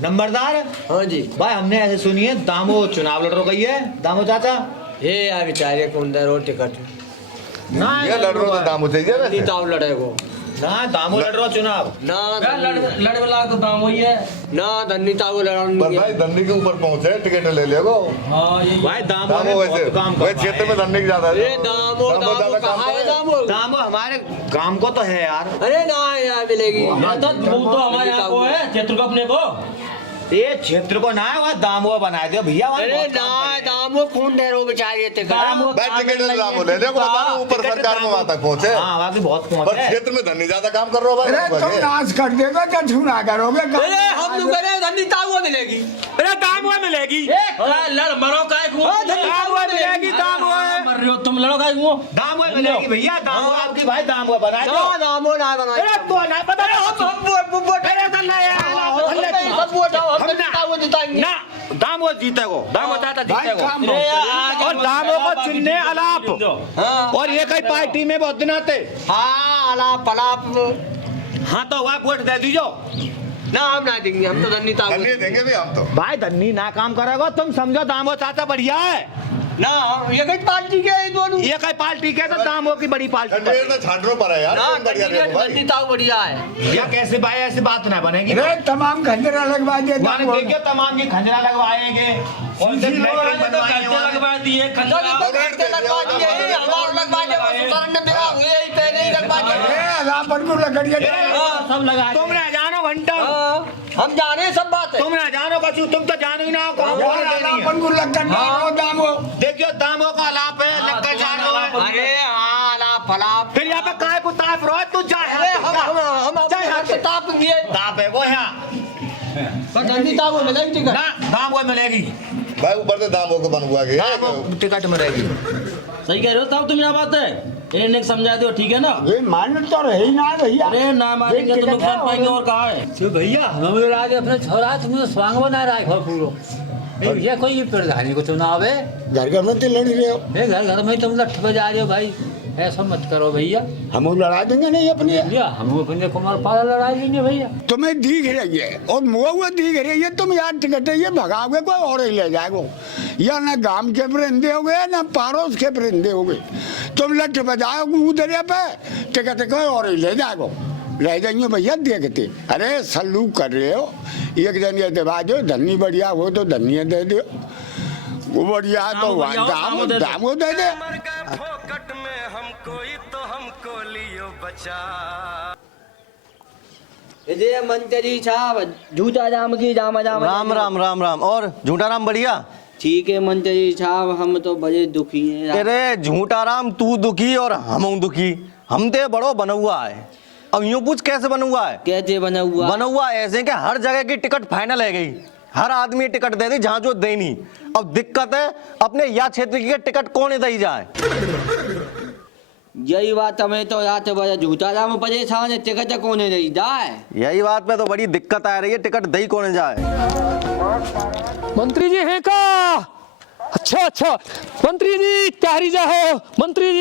नंबरदार। हाँ जी भाई हमने ऐसे सुनी है दामो चुनाव लड़ रही है। दामो चाचा ये आ बेचारे कौन दे रो टिकट ना ये लड़ रहा तो दाम चाहिए वैसे। नीताव लड़ेगो ना दामो लड़ रहा चुनाव ना लड़े वाला तो दाम वही है। ना नीताव लड़ानी बस भाई धन्नी के ऊपर पहुंचे टिकट ले लेगो। हाँ ये भाई दामो दामो ने वैसे बहुत काम वैसे करवाया क्षेत्र में धन्नी ज्यादा है। ये दामो ज्यादा काम कहाँ है करे। दामो दामो हमारे काम को तो है यार। अरे ना यार मिलेगी तो हमारे यहाँ को है क्षेत्र को अपने को। ये क्षेत्र को ना है वहाँ दामो बना दिया भैया। वहाँ अरे बहुत ना काम करते हैं। दामो कौन दे रो बेचारे टिकट भाई टिकट ले दामो ले देखो बता रहा हूं ऊपर टिकट सरकार में दामो। वहां तक पहुंचे। हाँ वहाँ की बहुत पहुँच पर है। क्षेत्र में धन्नी ज्यादा काम कर रहा हो अरे तुम भाई। नाश कर देगा क्या छूना करोगे अरे हम लोग करे नीताव मिलेगी अरे दामो मिलेगी। लड़ मरो काय को दामो मिलेगी दामो मर रहे हो तुम लड़ो काय को। दामो मिलेगी भैया। दामो आपकी भाई दामो बना दो। ना दामो ना बनाए अरे तो ना पता हम वोट अरे दल्ला यार सब वोट हम नीताव जिताएंगे ना दामो जीतेगो। दामो चाचा भाई जीतेगो। काम और दामो को चुनने अलाप हाँ और ये कई पार्टी में बहुत दिन आते। हाँ अलाप अलाप हाँ तो वहाँ वोट दे दीजो। ना हम ना देंगे हम तो नीताव धन्नी देंगे भी हम तो। भाई धन्नी ना काम करेगा तुम समझो दामो चाचा बढ़िया है। ना ये कई पार्टी के हैं दोनों ये कई पार्टी के तो दामो की बड़ी पार्टी ठंडे में छाटरो पर है यार। ना कौन बढ़िया देखो भाई। नीताव बढ़िया है। या कैसे भाई ऐसी बात ना बनेगी। अरे तमाम खंजरा लगवा दे माने देखिए तमाम की खंजरा लगवाएंगे और तो खर्चे लगवा दिए घंटे लगवा दिए हमारे लगवा दिए सुतरन ने मेरा हुए ही पहले ही लगवा दिए रापन को लकड़िया सब लगा तुम ना जानो घंटा। हम जाने सब बात है तुम ना जानो कछु तुम तो जानो ही ना हो कौन वोट देनी है। रापन को लकड़ दाम हो देखियो दामो का अलाप है लक्का जानो है। अरे हाँ अलाप अलाप फिर यहाँ पे काय को ताप रहो तू जा। अरे हम ताप दिए ताप है वो यहाँ पर नीताव मिलेगी टिकट ना दामो मिलेगी। भाई ऊपर से दामों को बन हुआ गया। दामो टिकट मिलेगी। सही कह रहे हो तब तुम यहाँ बात है इन्हें समझा दो ठीक है ना। ये मान तो रही ना भैया अरे ना मानेंगे तो नुकसान पाएंगे और कहा है। तो भैया हम लोग आज अपने छोरा तुम्हें स्वांग बना रहा है घर पूरो ये कोई प्रधानी को चुनाव है घर घर में तो लड़ रहे हो ये घर घर में तुम लठ बजा रहे हो भाई ऐसा मत करो भैया हम लड़ा देंगे नहीं अपने भैया हम अपने कुमार पाला लड़ा देंगे भैया तुम्हें दिख रही है और मुआ दिख रही है तुम यार टिकट ये भगाओगे कोई और ही ले जाएगो या ना गांव के परिंदे हो गए ना पड़ोस के परिंदे हो गए तुम लठ बजाओगे उधर पे टिकट कोई और ही ले जाएगो रह जाइए भैया देखते अरे सलूक कर रहे हो एक जन ये दबा दो धन्नी बढ़िया हो तो धनिया दे दो वो बढ़िया तो दामो दे दे ये मंत्री साहब झूठा जाम की जामा जामा राम राम राम राम। और झूठा राम बढ़िया। ठीक है मंत्री साहब हम तो बड़े दुखी हैं अरे झूठा राम तू दुखी और हम दुखी। हम ते बड़ो बना हुआ है। अब यूं पूछ कैसे बना हुआ है। कैसे बना हुआ बना हुआ ऐसे कि हर जगह की टिकट फाइनल है गई। हर आदमी टिकट दे दी जहां जो दे नहीं। अब दिक्कत है अपने या क्षेत्र की टिकट कौन दे जाए। यही बात हमें तो रात बजे झूठा जाम परेशान है टिकट कौन नहीं जाए यही बात पे तो बड़ी दिक्कत आ रही है टिकट दे कौन जाए। मंत्री जी हैं का अच्छा अच्छा मंत्री जी तैयारी जाओ मंत्री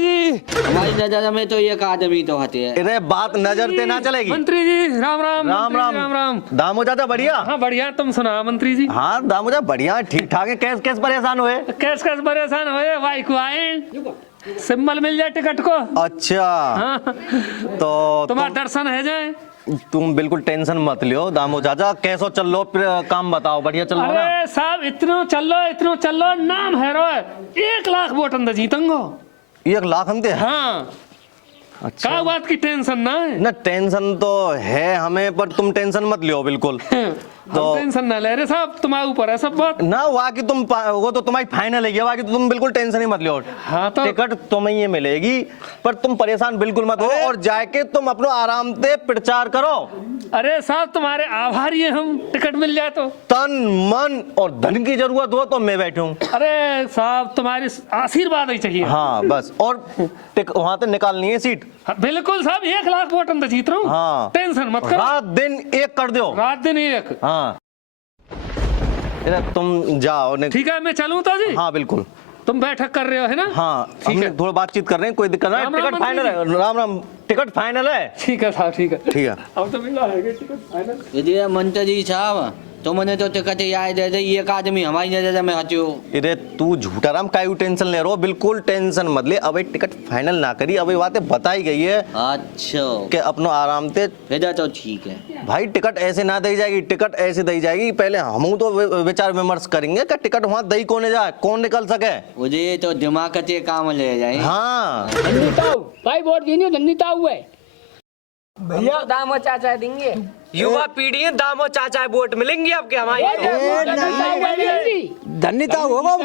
जी हमारी नजर में तो एक आदमी तो हते है अरे बात नजर ते ना चलेगी। मंत्री जी राम राम राम मंत्री जी, राम राम दामो चाचा बढ़िया। हाँ बढ़िया तुम सुना मंत्री जी हाँ दामो चाचा बढ़िया ठीक ठाक है। कैस कैस परेशान हुए। कैस कैस परेशान हुए भाई को आए सिंबल मिल जाए टिकट को अच्छा हाँ तो तुम्हारा दर्शन है जाए तुम बिल्कुल टेंशन मत लियो दामो चाचा। कैसो चल लो फिर काम बताओ बढ़िया चल रहा ना। अरे साहब इतनो चल लो नाम है रो 1 लाख वोट अंदर जीतंगो 1 लाख हम दे। हाँ अच्छा का बात की टेंशन ना है ना टेंशन तो है हमें पर तुम टेंशन मत लियो बिल्कुल। तो टेंशन ना ले रहे साहब तुम्हारे ऊपर है सब बात ना बाकी तुम वो तो तुम्हारी फाइनल है बाकी तो तुम बिल्कुल टेंशन ही मत लियो। हाँ तो टिकट तुम्हें ये मिलेगी पर तुम परेशान बिल्कुल मत हो और जाके तुम अपनो आराम से प्रचार करो। अरे साहब तुम्हारे आभारी हैं हम टिकट मिल जाए तो तन मन और धन की जरूरत हो तो मैं बैठूं। अरे साहब तुम्हारी आशीर्वाद ही चाहिए। हाँ बस और वहां से निकालनी है सीट। हाँ, बिल्कुल साहब 1 लाख वोट अंदर जीत रहा हूँ। हाँ टेंशन मत करो रात दिन एक कर दो। रात दिन एक। हाँ तुम जाओ ठीक है मैं चलूँ तो जी। हाँ बिल्कुल तुम बैठक कर रहे हो है ना? हाँ ठीक हम है। थोड़ा बातचीत कर रहे हैं, कोई दिक्कत नहीं। राम राम टिकट फाइनल मंत्री है, राम राम, टिकट फाइनल है। ठीक है साहब, ठीक है। ठीक है। अब तो मिला है टिकट फाइनल। यदि मंत्री साहब तुमने तो टिकट याद दे दी, एक आदमी हमारी नजर में हटो। अरे तू झूठा राम, कायू टेंशन ले रहो, बिल्कुल टेंशन मत ले। अबे टिकट फाइनल ना करी, अबे बातें बताई गई है अच्छा कि अपनो आराम से। फिर तो ठीक है भाई टिकट ऐसे ना दी जाएगी, टिकट ऐसे दी जाएगी। पहले हम तो विचार विमर्श करेंगे कि टिकट वहाँ दई कौन जाए, कौन निकल सके। मुझे तो दिमाग के काम ले जाए। हाँ धन्यताऊ भाई, वोट दीजिए, धन्यताऊ है भैया दामो चाचा देंगे। युवा पीढ़ी है, दामो चाचा वोट मिलेंगे आपके हमारे। धन्यता होगा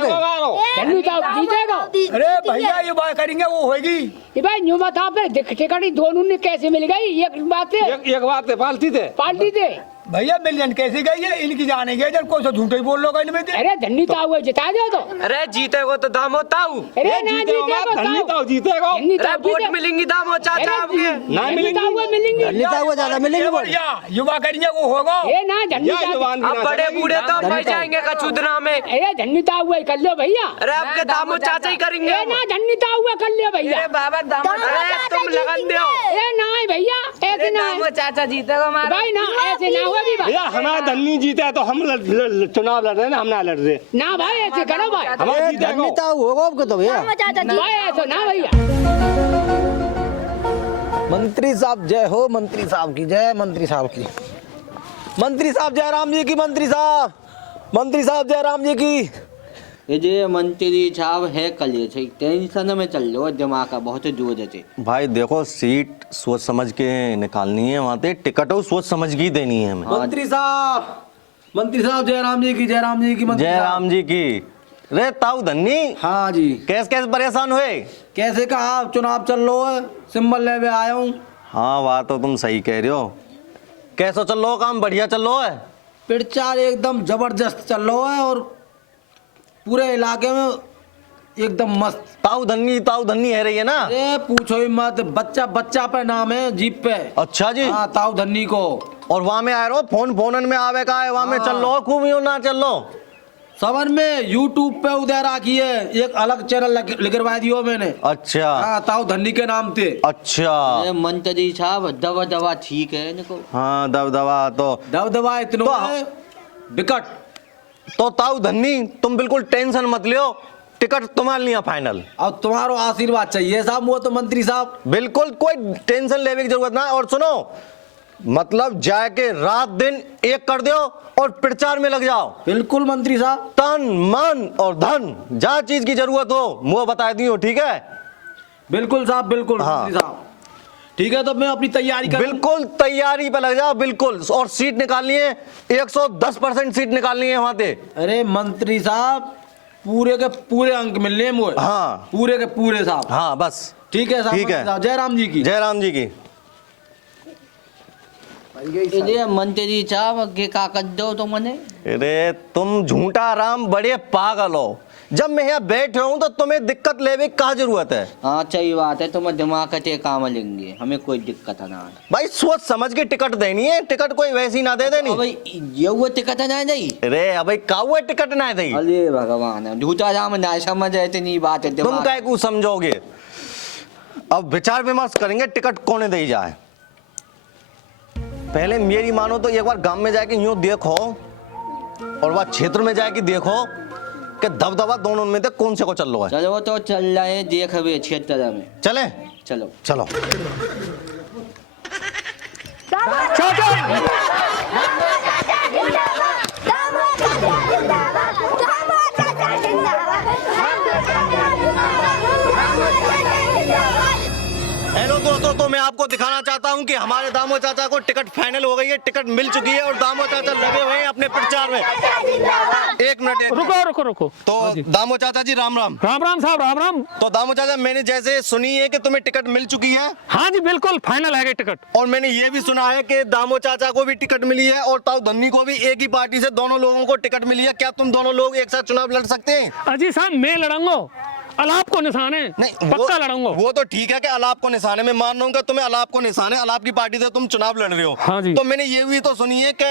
धन्यताऊ जीतेगा। अरे भैया ये बात करेंगे वो होगी। ये भाई न्यू बता पे टिकट दोनों ने कैसे मिल गई? एक बात है, एक बात है, पालती थे पार्टी थे। भैया मिलियन कैसे गई है इनकी जाने गए, जब कोई झूठे ही बोल लो इनमें। अरे धन्यताऊ है, जिता दो तो। अरे जीतेगो तो दामो ताऊ। अरे ना जीतेगा, धन्यताऊ जीतेगा। वोट मिलेंगी दामो चाचा आपके। ना मिलेंगे। धन्यता ज्यादा मिलेंगे भैया, युवा करेंगे वो होगा। ए ना धन्यताऊ, अब बड़े बूढ़े तो मर जाएंगे कचुदना में। अरे धन्यताऊ है, कर लो भैया। अरे आपके दामो चाचा ही करेंगे। ए ना धन्यताऊ है, कर लो भैया। बाबा दामो अरे तुम लगन दो। ए ना भैया, ऐसे ना दामो चाचा जीतेगा हमारा। भाई, ना ऐसे ना हुआ भी भाई। भैया हमारा धन्नी जीता है तो हम चुनाव लड़ रहे हैं ना, हम ना लड़ रहे। ना भाई ऐसे करो भाई, हमारा जीतेगा। होगा आपको तो भैया। भाई ऐसे ना भैया। मंत्री साहब जय हो, मंत्री साहब की जय, मंत्री साहब की। मंत्री साहब जय राम जी की, मंत्री साहब जय राम जी की। ये मंत्री साहब है कल से टेंशन में चल लो, दिमाग का बहुत जोर है। भाई देखो, सीट सोच समझ के निकालनी है, वहाँ पे टिकट हो सोच समझ की देनी है हमें। मंत्री साहब जय राम जी की, जय राम जी की। मंत्री जय साहब। राम जी की। रे ताऊ धन्नी, हाँ जी। कैसे कैसे परेशान हुए? कैसे कहा, चुनाव चल रहा है, सिंबल लेवे आया हूँ। हाँ बात तो तुम सही कह रहे हो। कैसा चल रहा हो काम? बढ़िया चल रहा है? प्रचार एकदम जबरदस्त चल रहा है और पूरे इलाके में एकदम मस्त। ताऊ धन्नी है रही है ना? अरे पूछो ही मत, बच्चा पे नाम है जीप पे। अच्छा जी। हाँ ताऊ धन्नी को। और वहाँ में आए रहो, फोन में आवे का है, वहाँ में चल लो खूब यूं ना चल लो। सबर में यूट्यूब पे उदय राखी है, एक अलग चैनल लिखवा दियो मैंने। अच्छा। हाँ ताऊ धन्नी के नाम थे। अच्छा। मंत्री साहब दवा ठीक है इनको। हाँ दबदबा तो दबदबा इतना तो- है विकट। तो ताऊ धन्नी तुम बिल्कुल टेंशन मत लियो, टिकट तुम्हारे लिए फाइनल। अब तुम्हारो आशीर्वाद चाहिए साहब, वो तो मंत्री साहब। बिल्कुल कोई टेंशन लेने की जरूरत ना। और सुनो, मतलब जाके रात दिन एक कर दो और प्रचार में लग जाओ। बिल्कुल मंत्री साहब। तन मन और धन जहाँ चीज की जरूरत हो मुझे बता दियो, ठीक है? बिल्कुल साहब, बिल्कुल हाँ। मंत्री साहब। ठीक है, तो मैं अपनी तैयारी कर। बिल्कुल तैयारी पे लग जाओ, बिल्कुल। और सीट निकालनी है, 110% सीट निकालनी है वहां पे। अरे मंत्री साहब, पूरे के पूरे अंक मिलने हैं मुझे। हाँ। पूरे के पूरे साहब। हाँ बस ठीक है साहब। ठीक है। मंत्री साहब, जय राम जी की। जय राम जी की। ये मंत्री साहब आगे का कर दो तो मने। अरे तुम झूठा राम बड़े पागल हो। जब मैं यहाँ बैठे हूँ तो तुम्हें दिक्कत लेने की क्या जरूरत है? हाँ सही बात है, तुम्हें दिमाग के काम लेंगे, हमें कोई दिक्कत ना है। भाई सोच समझ के टिकट देनी है, टिकट कोई वैसी ना दे देनी। अबे ये वो टिकट ना नहीं। अरे अबे काऊ टिकट ना दे। अरे भगवान, झूठा राम ना समझ आए इतनी बात है। तुम क्या को समझोगे? अब विचार विमर्श करेंगे टिकट कौन दे जाए। पहले मेरी मानो तो एक बार गांव में जाके यूं देखो और वह क्षेत्र में जाके देखो कि दबदबा दोनों में से कौन से को चल रहा है। चलो तो चल रहे हैं, देख वे क्षेत्र में। चले चलो चलो। हेलो दोस्तों, तो मैं आपको दिखाना चाहता हूं कि हमारे दामो चाचा को टिकट फाइनल हो गई है, टिकट मिल चुकी है और दामो चाचा लगे हुए हैं अपने प्रचार में। एक मिनट रुको। तो दामो चाचा जी राम राम। राम राम साहब, राम राम। तो दामो चाचा, मैंने जैसे सुनी है कि तुम्हें टिकट मिल चुकी है। हाँ जी बिल्कुल फाइनल है टिकट। और मैंने ये भी सुना है कि दामो चाचा को भी टिकट मिली है और ताऊ धन्नी को भी एक ही पार्टी से दोनों लोगों को टिकट मिली है। क्या तुम दोनों लोग एक साथ चुनाव लड़ सकते हैं? अजी साहब मैं लड़ूंगा, अलाप को निशान है, पक्का लड़ूंगा। वो तो ठीक है कि अलाप को निशाने में मान रहूंगा, तुम्हें अलाप को निशाने, अलाप की पार्टी से तुम चुनाव लड़ रहे हो। हाँ जी। तो मैंने ये भी तो सुनी है कि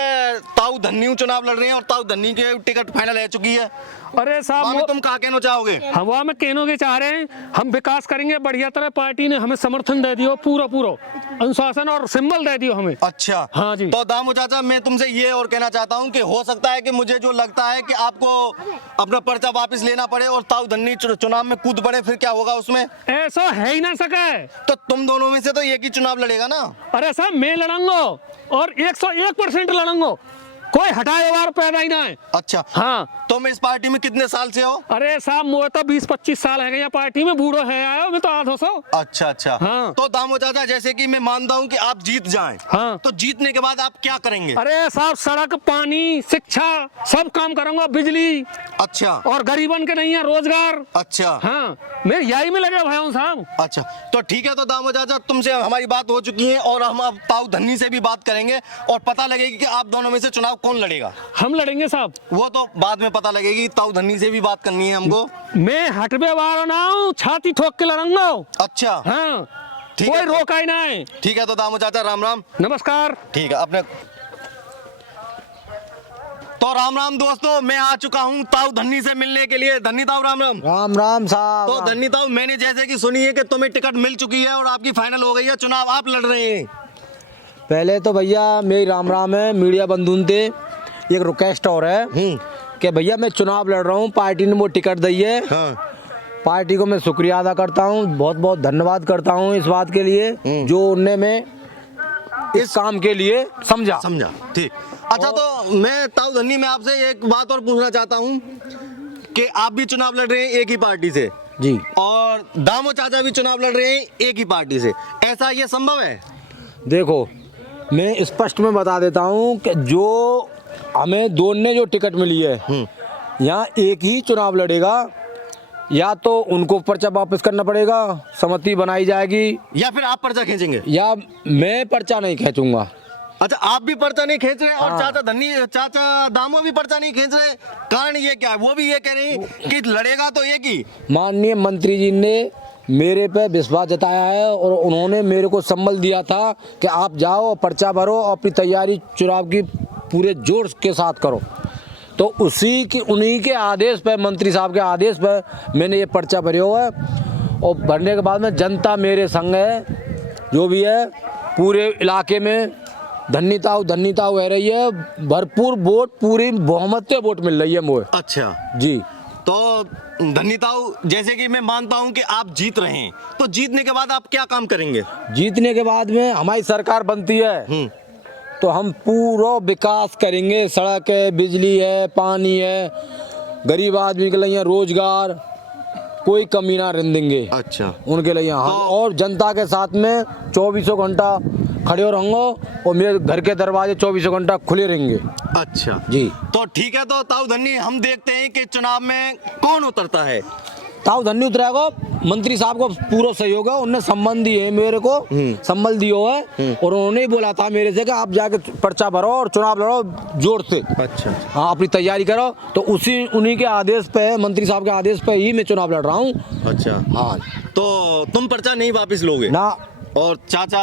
ताऊ धन्नी चुनाव लड़ रहे हैं और ताऊ धन्नी की टिकट फाइनल रह चुकी है। अरे साहब तुम कहा कहना चाहोगे? हवा में कहने के चाह रहे हैं, हम विकास करेंगे बढ़िया तरह। पार्टी ने हमें समर्थन दे दियो, पूरा अनुशासन और सिंबल दे दियो हमें। अच्छा हाँ जी। तो दामो चाचा मैं तुमसे ये और कहना चाहता हूँ कि हो सकता है कि मुझे जो लगता है कि आपको अपना पर्चा वापस लेना पड़े और ताऊ धन्नी चुनाव में कूद पड़े, फिर क्या होगा उसमें? ऐसा है ही ना सके। तो तुम दोनों में से तो एक ही चुनाव लड़ेगा ना? अरे साहब मैं लड़ूंगा और 101% लड़ूंगा, कोई हटाए वार पैदा ही ना है। अच्छा हाँ। तुम इस पार्टी में कितने साल से हो? अरे साहब मुझे तो 20-25 साल है यहाँ पार्टी में, बूढ़ो है आयो, मैं तो 800। अच्छा अच्छा। हाँ। तो दामो चाचा जैसे कि मैं मानता हूँ कि आप जीत जाएं, हाँ। तो जीतने के बाद आप क्या करेंगे? अरे साहब सड़क, पानी, शिक्षा सब काम करूंगा, बिजली। अच्छा। और गरीबन के नहीं है रोजगार। अच्छा। हाँ मैं यही में लगे भाई हूँ साहब। अच्छा तो ठीक है, तो दामो चाचा तुमसे हमारी बात हो चुकी है और हम अब ताऊ धन्नी से भी बात करेंगे और पता लगेगी कि आप दोनों में से चुनाव कौन लड़ेगा। हम लड़ेंगे साहब। वो तो बाद में पता लगेगी, ताऊ धन्नी से भी बात करनी है हमको। मैं हटबे वाला ना हूँ, छाती ठोक के लड़ूंगा। अच्छा हाँ ठीक कोई है। रोका ही ना है। ठीक है तो दामो चाचा राम राम। नमस्कार। ठीक है अपने तो राम राम दोस्तों, मैं आ चुका हूँ ताऊ धन्नी से मिलने के लिए। धन्नी ताऊ राम राम। राम राम साहब। तो धन्नी ताऊ मैंने जैसे कि सुनी है कि तुम्हें टिकट मिल चुकी है और आपकी फाइनल हो गई है, चुनाव आप लड़ रहे हैं। पहले तो भैया मेरी राम राम है, मीडिया बंधुन थे, एक रिक्वेस्ट और है कि भैया मैं चुनाव लड़ रहा हूँ, पार्टी ने वो टिकट दी है। हाँ। पार्टी को मैं शुक्रिया अदा करता हूँ, बहुत बहुत धन्यवाद करता हूँ इस बात के लिए जो उनने मैं इस काम के लिए समझा। ठीक। अच्छा तो मैं ताऊ धन्नी में आपसे एक बात और पूछना चाहता हूँ कि आप भी चुनाव लड़ रहे हैं एक ही पार्टी से जी, और दामो चाचा भी चुनाव लड़ रहे हैं एक ही पार्टी से, ऐसा ये संभव है? देखो मैं स्पष्ट में बता देता हूँ कि जो हमें दोनों जो टिकट मिली है यहाँ एक ही चुनाव लड़ेगा, या तो उनको पर्चा वापस करना पड़ेगा, सहमति बनाई जाएगी, या फिर आप पर्चा खींचेंगे? या मैं पर्चा नहीं खींचूंगा। अच्छा आप भी पर्चा नहीं खींच रहे और चाचा दामो भी पर्चा नहीं खींच रहे, कारण ये क्या है? वो भी ये कह रहे हैं कि लड़ेगा तो एक ही। माननीय मंत्री जी ने मेरे पे विश्वास जताया है और उन्होंने मेरे को संबल दिया था कि आप जाओ पर्चा भरो और अपनी तैयारी चुनाव की पूरे जोर के साथ करो। तो उन्हीं के आदेश पर, मंत्री साहब के आदेश पर मैंने ये पर्चा भरा हुआ है और भरने के बाद में जनता मेरे संग है, जो भी है पूरे इलाके में धन्नी ताऊ रह रही है, भरपूर वोट, पूरी बहुमत से वोट मिल रही है मुझे। अच्छा जी। तो धन्नी ताऊ जैसे कि मैं मानता हूं कि आप जीत रहे हैं, तो जीतने के बाद आप क्या काम करेंगे? जीतने के बाद में हमारी सरकार बनती है तो हम पूरा विकास करेंगे, सड़क है, बिजली है, पानी है, गरीब आदमी के लिए रोजगार, कोई कमी ना रहने देंगे। अच्छा उनके लिए हम और जनता के साथ में 24 घंटा खड़े रहूंगा और मेरे घर के दरवाजे 24 घंटा खुले रहेंगे। अच्छा जी। तो ठीक है, तो ताऊ धन्नी हम देखते हैं कि चुनाव में कौन उतरता है। ताऊ धन्नी उतरेगा, मंत्री साहब को पूरा सहयोग है, उनने संबंध दिए मेरे को, संबल दियो है और उन्होंने ही बोला था मेरे से कि आप जाके पर्चा भरो और चुनाव लड़ो जोर से। अच्छा हाँ अपनी तैयारी करो, तो उन्हीं के आदेश पे, मंत्री साहब के आदेश पे ही मैं चुनाव लड़ रहा हूँ। अच्छा हाँ। तो तुम पर्चा नहीं वापस लोगे ना? और चाचा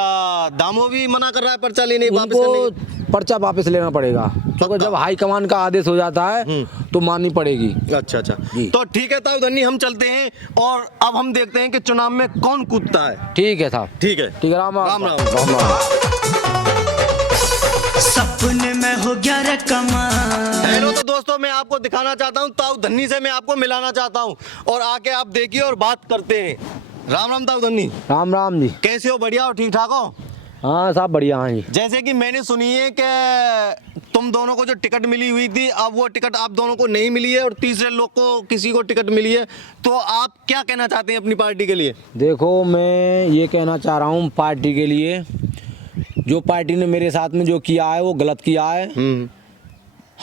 दामो भी मना कर रहा है पर्चा लेने वापस करने उनको की? पर्चा वापस लेना पड़ेगा क्योंकि जब हाईकमान का आदेश हो जाता है तो माननी पड़ेगी। अच्छा अच्छा जी। तो ठीक है ताऊ धन्नी हम चलते हैं और अब हम देखते हैं कि चुनाव में कौन कूदता है। ठीक है साहब। ठीक है ठीक है। राम राम राम। सपने में हो गया रे कमाल। हेलो तो दोस्तों मैं आपको दिखाना चाहता हूँ, ताऊ धन्नी से मैं आपको मिलाना चाहता हूँ और आके आप देखिए और बात करते हैं। राम राम ताऊ धन्नी। राम राम जी। कैसे हो? बढ़िया हो? ठीक ठाक हो? हाँ साहब बढ़िया हैं जी। जैसे कि मैंने सुनी है कि तुम दोनों को जो टिकट मिली हुई थी, अब वो टिकट आप दोनों को नहीं मिली है और तीसरे लोग को किसी को टिकट मिली है, तो आप क्या कहना चाहते हैं अपनी पार्टी के लिए? देखो मैं ये कहना चाह रहा हूँ पार्टी के लिए, जो पार्टी ने मेरे साथ में जो किया है वो गलत किया है।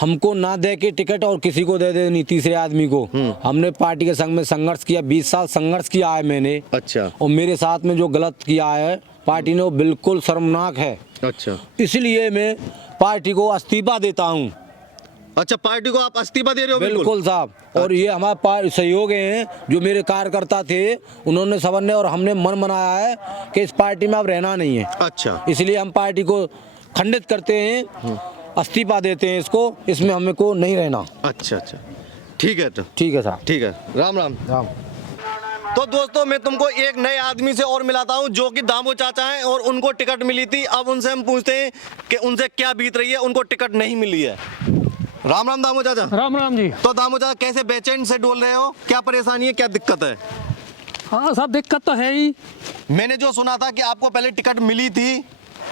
हमको ना दे के टिकट और किसी को दे देनी तीसरे आदमी को। हमने पार्टी के संग में संघर्ष किया, 20 साल संघर्ष किया है मैंने। अच्छा। और मेरे साथ में जो गलत किया है पार्टी ने वो बिल्कुल शर्मनाक है। अच्छा। इसलिए मैं पार्टी को इस्तीफा देता हूँ। अच्छा, पार्टी को आप इस्तीफा दे रहे हो? बिल्कुल साहब। और ये हमारे सहयोगी हैं जो मेरे कार्यकर्ता थे, उन्होंने सबने और हमने मन बनाया है कि इस पार्टी में अब रहना नहीं है। अच्छा, इसलिए हम पार्टी को खंडित करते हैं, इस्तीफा देते हैं इसको, इसमें हमें को नहीं रहना। अच्छा अच्छा, ठीक है। तो ठीक है साहब। ठीक है, राम राम। राम। तो दोस्तों, मैं तुमको एक नए आदमी से और मिलाता हूं जो कि दामो चाचा हैं और उनको टिकट मिली थी। अब उनसे हम पूछते हैं कि उनसे क्या बीत रही है, उनको टिकट नहीं मिली है। राम राम दामो चाचा। राम राम जी। तो दामो चाचा, कैसे बेचैन से डोल रहे हो? क्या परेशानी है, क्या दिक्कत है? हाँ साहब, दिक्कत तो है ही। मैंने जो सुना था कि आपको पहले टिकट मिली थी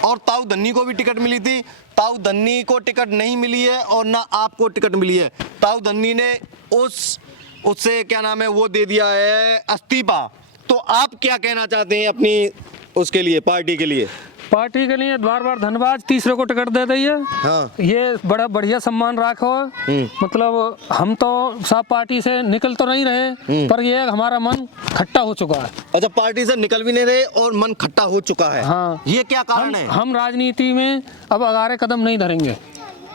और ताऊ धन्नी को भी टिकट मिली थी। ताऊ धन्नी को टिकट नहीं मिली है और ना आपको टिकट मिली है। ताऊ धन्नी ने उससे क्या नाम है वो दे दिया है इस्तीफा। तो आप क्या कहना चाहते हैं अपनी उसके लिए, पार्टी के लिए? पार्टी के लिए बार बार धन्यवाद, तीसरे को टिकट दे दी है। हाँ। ये बड़ा बढ़िया सम्मान राखो है। मतलब हम तो साहब पार्टी से निकल तो नहीं रहे, पर ये हमारा मन खट्टा हो चुका है। अच्छा, पार्टी से निकल भी नहीं रहे और मन खट्टा हो चुका है। हाँ। ये क्या कारण है? हम राजनीति में अब आगारे कदम नहीं धरेंगे।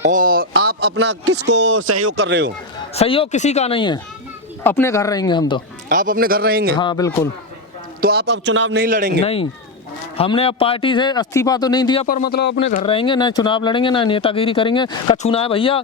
और आप अपना किसको सहयोग कर रहे हो? सहयोग किसी का नहीं है, अपने घर रहेंगे हम तो। आप अपने घर रहेंगे? हाँ बिल्कुल। तो आप अब चुनाव नहीं लड़ेंगे? नहीं, हमने अब पार्टी से इस्तीफा तो नहीं दिया, पर मतलब अपने घर रहेंगे, ना चुनाव लड़ेंगे, ना नेतागिरी करेंगे। कछू ना है भैया,